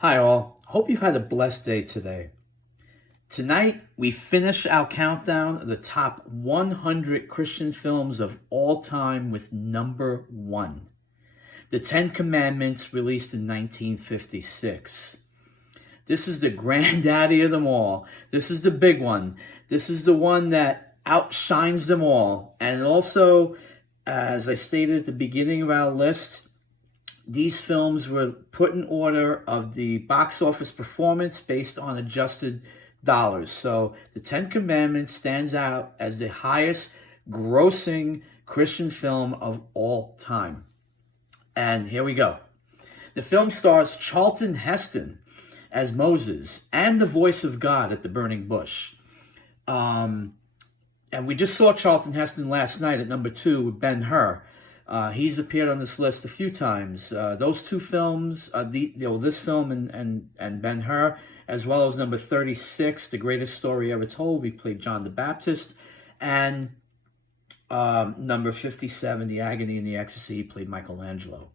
Hi, all. Hope you've had a blessed day today. Tonight, we finish our countdown of the top 100 Christian films of all time with number one, The Ten Commandments, released in 1956. This is the granddaddy of them all. This is the big one. This is the one that outshines them all. And also, as I stated at the beginning of our list, these films were put in order of the box office performance based on adjusted dollars. So The Ten Commandments stands out as the highest grossing Christian film of all time. And here we go. The film stars Charlton Heston as Moses and the voice of God at the burning bush. And we just saw Charlton Heston last night at number 2 with Ben-Hur. He's appeared on this list a few times. Those two films, this film and Ben-Hur, as well as number 36, The Greatest Story Ever Told. We played John the Baptist. And number 57, The Agony and the Ecstasy, he played Michelangelo.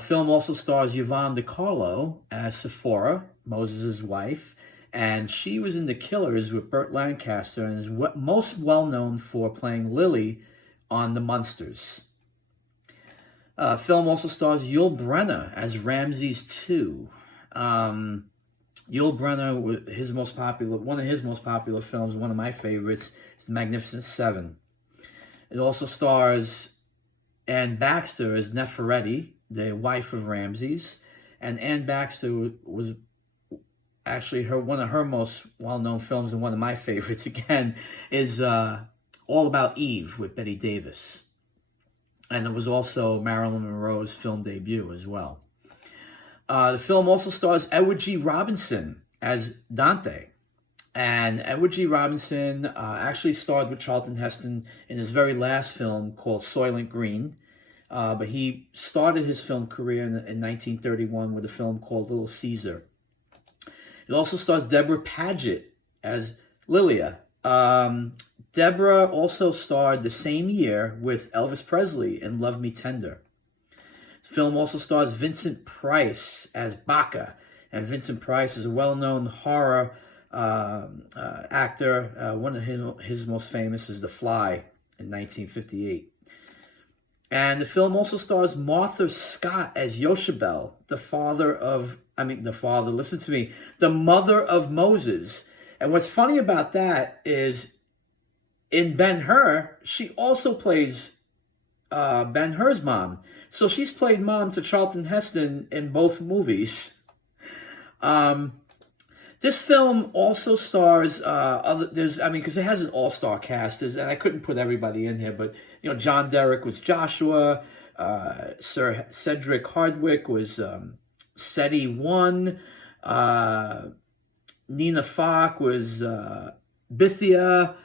Film also stars Yvonne De Carlo as Sephora, Moses' wife, and she was in The Killers with Burt Lancaster and is most well known for playing Lily on The Munsters. Film also stars Yul Brynner as Ramses II. Yul Brynner, one of his most popular films, one of my favorites, is The Magnificent Seven. It also stars Anne Baxter as Nefertiti, the wife of Ramses, and Anne Baxter was actually one of her most well-known films, and one of my favorites again is All About Eve with Bette Davis. And it was also Marilyn Monroe's film debut as well. The film also stars Edward G. Robinson as Dante. And Edward G. Robinson actually starred with Charlton Heston in his very last film called Soylent Green. But he started his film career in 1931 with a film called Little Caesar. It also stars Deborah Paget as Lilia. Deborah also starred the same year with Elvis Presley in Love Me Tender. The film also stars Vincent Price as Baca. And Vincent Price is a well-known horror actor. One of his most famous is The Fly in 1958. And the film also stars Martha Scott as Yoshebel, the mother of Moses. And what's funny about that is in Ben-Hur, she also plays Ben-Hur's mom. So she's played mom to Charlton Heston in both movies. This film also stars because it has an all-star cast, and I couldn't put everybody in here, but John Derek was Joshua, Sir Cedric Hardwicke was Seti One, Nina Falk was Bithia,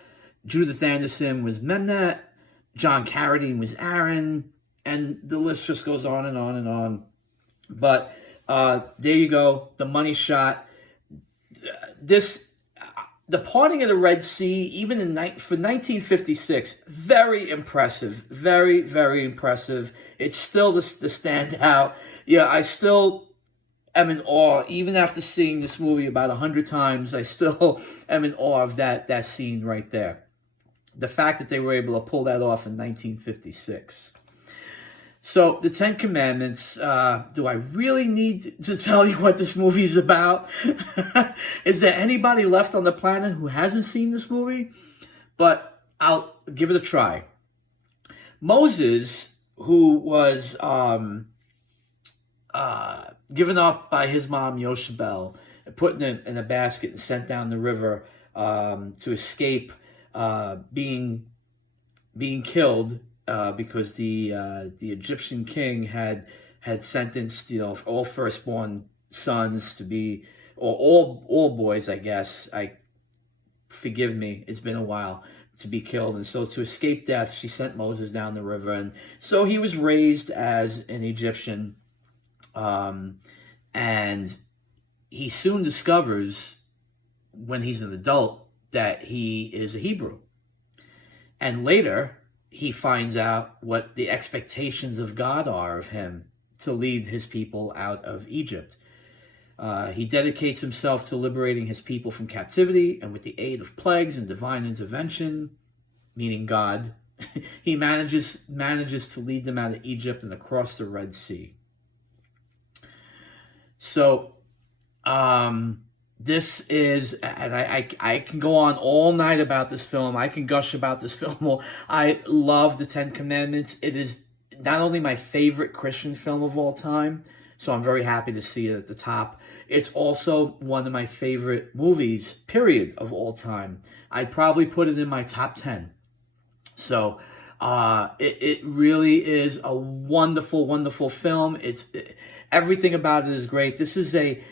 Judith Anderson was Memnet, John Carradine was Aaron, and the list just goes on and on and on. But there you go, the money shot. The parting of the Red Sea, even for 1956, very impressive, very, very impressive. It's still the standout. Yeah, I still am in awe, even after seeing this movie about 100 times. I still am in awe of that scene right there. The fact that they were able to pull that off in 1956. So, The Ten Commandments, do I really need to tell you what this movie is about? Is there anybody left on the planet who hasn't seen this movie? But I'll give it a try. Moses, who was given up by his mom, Yoshebel, put in a basket and sent down the river to escape being killed, because the Egyptian king had sentenced all firstborn sons to be, or all boys, I guess. Forgive me, it's been a while, to be killed. And so to escape death, she sent Moses down the river, and so he was raised as an Egyptian, and he soon discovers, when he's an adult, that he is a Hebrew. And later, he finds out what the expectations of God are of him, to lead his people out of Egypt. He dedicates himself to liberating his people from captivity, and with the aid of plagues and divine intervention, meaning God, he manages to lead them out of Egypt and across the Red Sea. So, this is, and I can go on all night about this film. I can gush about this film. I love the Ten Commandments. It is not only my favorite Christian film of all time, so I'm very happy to see it at the top. It's also one of my favorite movies, period, of all time. I'd probably put it in my top 10. So it really is a wonderful, wonderful film. Everything about it is great. This is a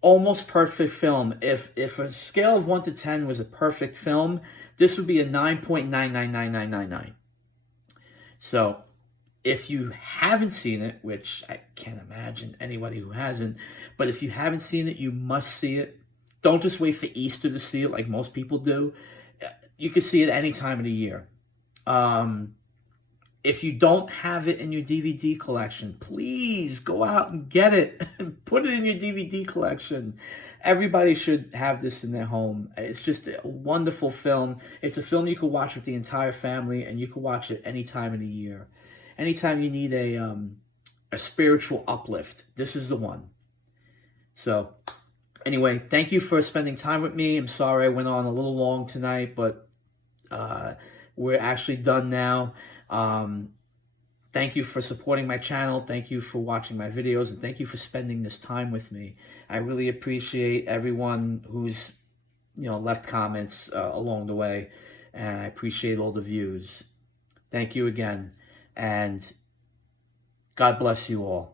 almost perfect film. If a scale of 1 to 10 was a perfect film, this would be a 9.99999. So if you haven't seen it, which I can't imagine anybody who hasn't, but if you haven't seen it, you must see it. Don't just wait for Easter to see it like most people do. You can see it any time of the year. If you don't have it in your DVD collection, please go out and get it. Put it in your DVD collection. Everybody should have this in their home. It's just a wonderful film. It's a film you can watch with the entire family, and you can watch it any time of the year. Anytime you need a spiritual uplift, this is the one. So, anyway, thank you for spending time with me. I'm sorry I went on a little long tonight, but we're actually done now. Thank you for supporting my channel. Thank you for watching my videos, and thank you for spending this time with me. I really appreciate everyone who's left comments along the way, and I appreciate all the views. Thank you again, and God bless you all.